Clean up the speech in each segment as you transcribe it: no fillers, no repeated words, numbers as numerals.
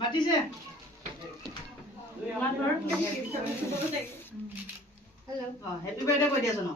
মাতিছে happy birthday কৈ দিয়াচোন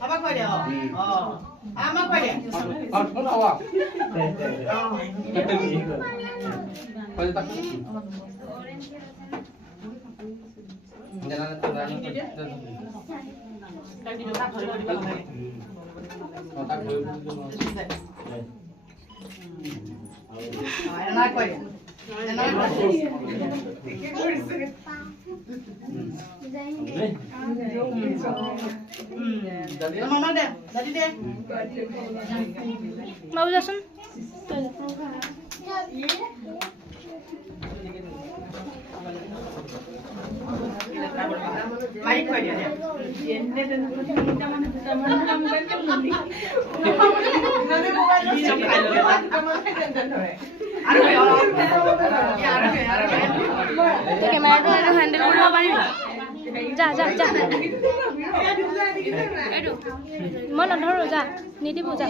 Apa kau dia? Oh, apa kau dia? Không đâu à? Cái tên gì rồi? Coi tắt. Jangan tengah ni. Tak di belakang, di belakang. Oh, tak dulu. Enak kau dia. Enak kau. Mama deh, tadi deh. Mau jasun? Mari kau dia. কেমেৰাটো handle কৰিব পাৰিবি যা যা যা এইটো মই নধৰো যা নিদিব যা